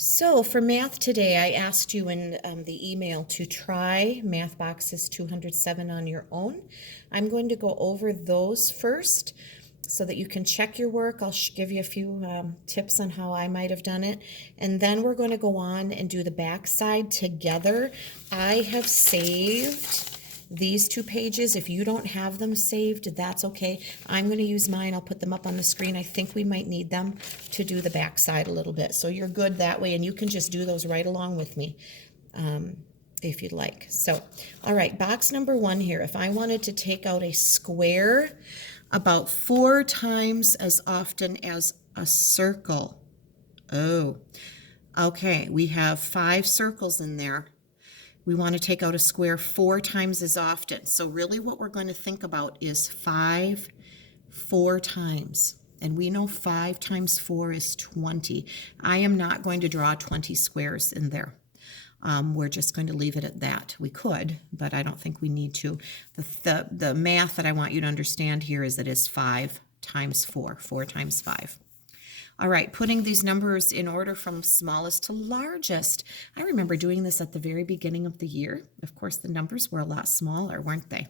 So for math today, I asked you in the email to try Math Boxes 207 on your own. I'm going to go over those first so that you can check your work. I'll give you a few tips on how I might have done it. And then we're going to go on and do the back side together. I have saved these two pages. If you don't have them saved, that's okay. I'm going to use mine. I'll put them up on the screen. I think we might need them to do the back side a little bit. So you're good that way, and you can just do those right along with me if you'd like. So, all right, box number 1 here. If I wanted to take out a square about 4 times as often as a circle. Oh, okay, we have 5 circles in there. We want to take out a square 4 times as often. So really what we're going to think about is 5 4 times. And we know 5 times 4 is 20. I am not going to draw 20 squares in there. We're just going to leave it at that. We could, but I don't think we need to. The math that I want you to understand here is that it's 5 times 4, 4 times 5. All right, putting these numbers in order from smallest to largest. I remember doing this at the very beginning of the year. Of course, the numbers were a lot smaller, weren't they?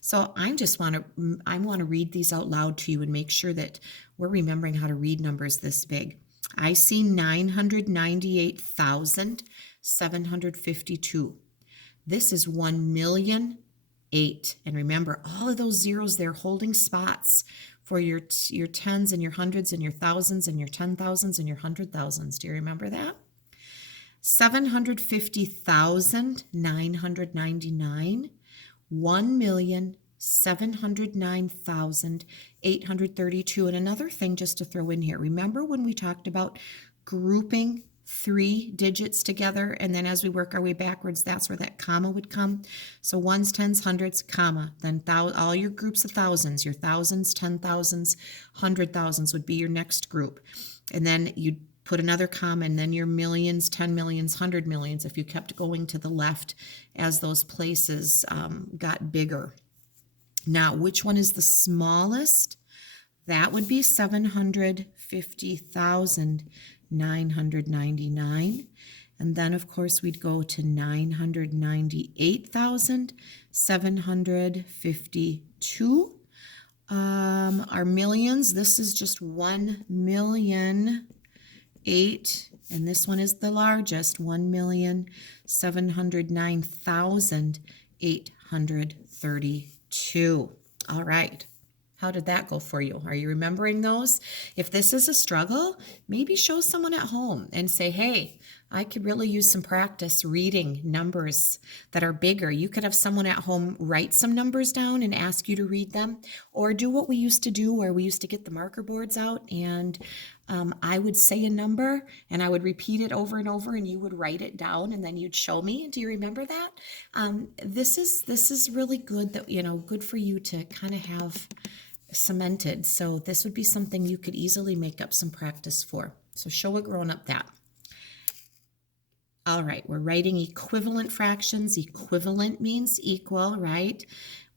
So I want to read these out loud to you and make sure that we're remembering how to read numbers this big. I see 998,752. This is 1,000,008. And remember, all of those zeros, they're holding spots for your tens and your hundreds and your thousands and your 10,000s and your 100,000s. Do you remember that? 750,999, 1,709,832. And another thing just to throw in here, remember when we talked about grouping 3 digits together, and then as we work our way backwards, that's where that comma would come. So ones, tens, hundreds, comma, then all your groups of thousands, your thousands, 10,000s, 100,000s would be your next group. And then you'd put another comma, and then your millions, 10 millions, 100 millions, if you kept going to the left as those places got bigger. Now, which one is the smallest? That would be 750,999. And then, of course, we'd go to 998,752. Our millions, this is just 1,000,008, and this one is the largest, 1,709,832. All right. How did that go for you? Are you remembering those? If this is a struggle, maybe show someone at home and say, hey, I could really use some practice reading numbers that are bigger. You could have someone at home write some numbers down and ask you to read them, or do what we used to do where we used to get the marker boards out and I would say a number and I would repeat it over and over and you would write it down and then you'd show me. Do you remember that? This is really good that, good for you to kind of have cemented. So this would be something you could easily make up some practice for. So show a grown-up that. All right, we're writing equivalent fractions. Equivalent means equal, right?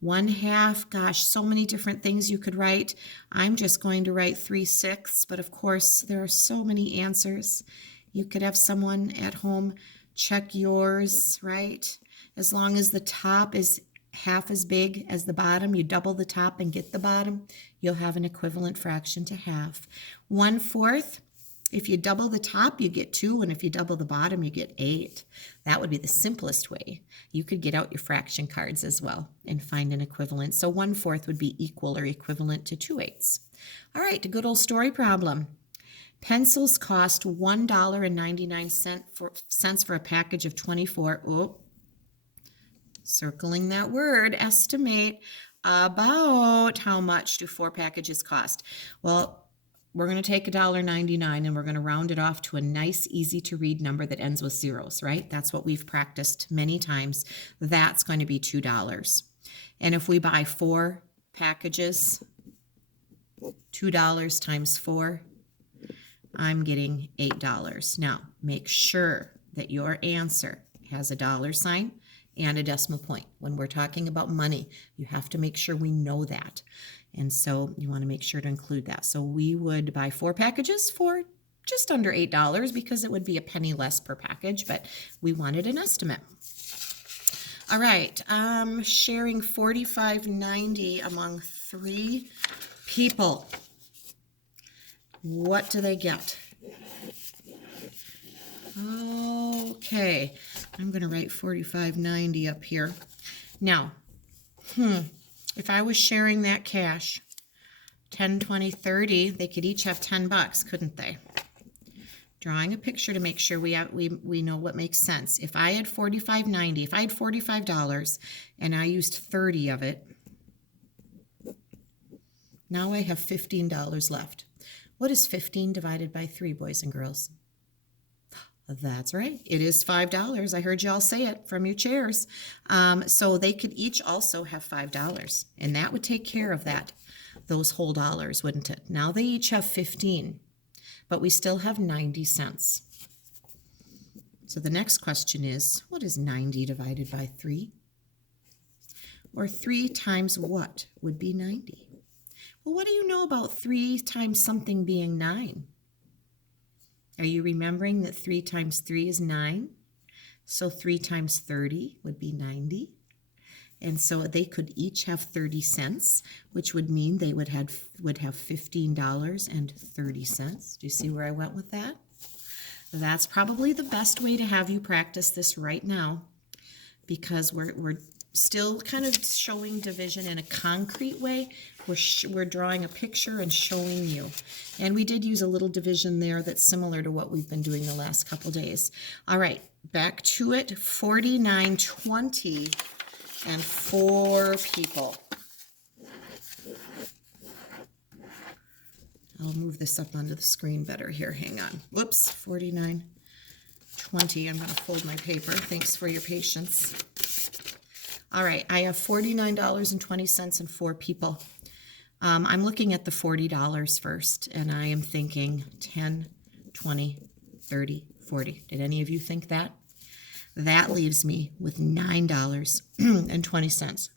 1/2, gosh, so many different things you could write. I'm just going to write 3/6, but of course there are so many answers. You could have someone at home check yours, right? As long as the top is half as big as the bottom, you double the top and get the bottom, you'll have an equivalent fraction to half. 1/4, if you double the top, you get 2, and if you double the bottom, you get 8. That would be the simplest way. You could get out your fraction cards as well and find an equivalent. So 1/4 would be equal or equivalent to 2/8. All right, a good old story problem. Pencils cost $1.99 for a package of 24. Oh, circling that word, estimate. About how much do 4 packages cost? Well, we're going to take $1.99 and we're going to round it off to a nice, easy to read number that ends with zeros, right? That's what we've practiced many times. That's going to be $2. And if we buy 4 packages, $2 times 4, I'm getting $8. Now, make sure that your answer has a dollar sign and a decimal point. When we're talking about money, you have to make sure we know that. And so you want to make sure to include that. So we would buy 4 packages for just under $8 because it would be a penny less per package, but we wanted an estimate. All right, sharing $45.90 among 3 people. What do they get? Okay, I'm going to write $45.90 up here. Now, if I was sharing that cash, 10, 20, 30, they could each have $10, couldn't they? Drawing a picture to make sure we know what makes sense. If I had $45.90, if I had $45 and I used 30 of it, now I have $15 left. What is 15 divided by 3, boys and girls? That's right. It is $5. I heard you all say it from your chairs. So they could each also have $5, and that would take care of those whole dollars, wouldn't it? Now they each have 15, but we still have 90 cents. So the next question is, what is 90 divided by 3? Or 3 times what would be 90? Well, what do you know about 3 times something being 9? Are you remembering that 3 times 3 is 9? So 3 times 30 would be 90. And so they could each have 30 cents, which would mean they would have $15.30. Do you see where I went with that? That's probably the best way to have you practice this right now, because we're still kind of showing division in a concrete way. We're drawing a picture and showing you. And we did use a little division there that's similar to what we've been doing the last couple days. All right, back to it. 49.20 and 4 people. I'll move this up onto the screen better here. Hang on. Whoops, 49.20. I'm going to fold my paper. Thanks for your patience. All right, I have $49.20 and 4 people. I'm looking at the $40 first, and I am thinking 10, 20, 30, 40. Did any of you think that? That leaves me with $9.20.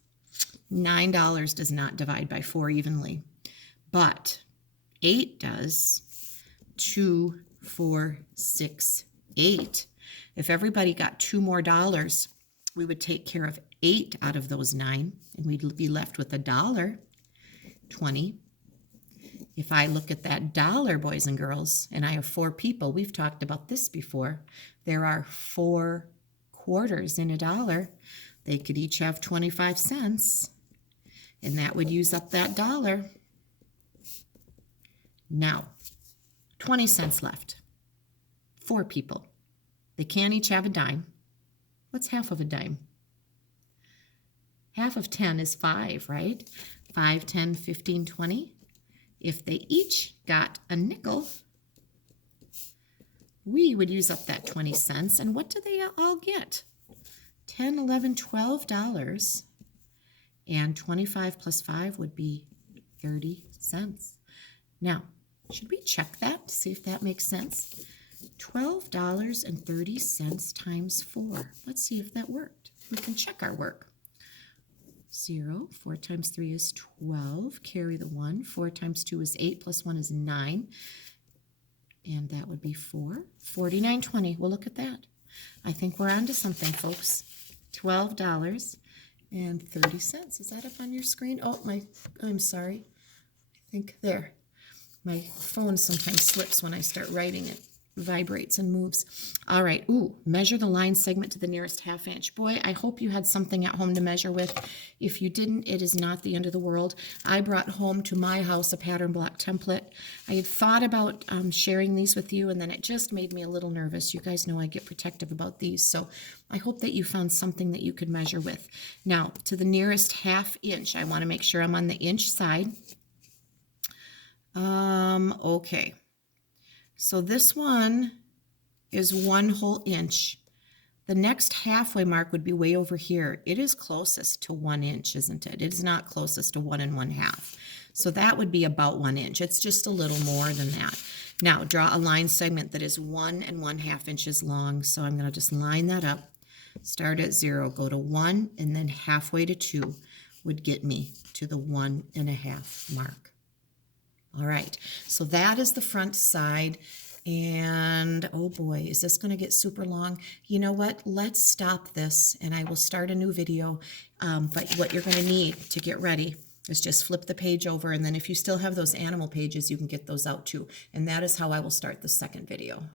$9 does not divide by 4 evenly, but 8 does. 2, 4, 6, 8. If everybody got 2 more dollars, we would take care of 8 out of those 9, and we'd be left with $1.20. If I look at that dollar, boys and girls, and I have 4 people, we've talked about this before. There are 4 quarters in $1. They could each have 25 cents, and that would use up that $1. Now, 20 cents left. 4 people. They can't each have a dime. What's half of a dime? Half of 10 is 5, right? 5, 10, 15, 20. If they each got a nickel, we would use up that 20 cents. And what do they all get? 10, 11, $12. And 25 plus 5 would be 30 cents. Now, should we check that to see if that makes sense? $12.30 times 4. Let's see if that worked. We can check our work. 0, 4 times 3 is 12, carry the 1, 4 times 2 is 8, plus 1 is 9, and that would be 4. 49.20, well, look at that. I think we're on to something, folks. $12.30. Is that up on your screen? Oh, I'm sorry. I think there. My phone sometimes slips when I start writing it. Vibrates and moves. All right. Ooh, measure the line segment to the nearest ½ inch. Boy, I hope you had something at home to measure with. If you didn't, it is not the end of the world. I brought home to my house a pattern block template. I had thought about sharing these with you, and then it just made me a little nervous. You guys know I get protective about these, so I hope that you found something that you could measure with. Now, to the nearest ½ inch, I want to make sure I'm on the inch side. Okay. So this one is 1 whole inch. The next halfway mark would be way over here. It is closest to 1 inch, isn't it? It is not closest to 1 1/2. So that would be about 1 inch. It's just a little more than that. Now draw a line segment that is 1 1/2 inches long. So I'm going to just line that up. Start at 0, go to 1, and then halfway to 2 would get me to the 1 1/2 mark. All right, so that is the front side. And oh boy, is this going to get super long? You know what? Let's stop this and I will start a new video. But what you're going to need to get ready is just flip the page over, and then if you still have those animal pages, you can get those out too. And that is how I will start the second video.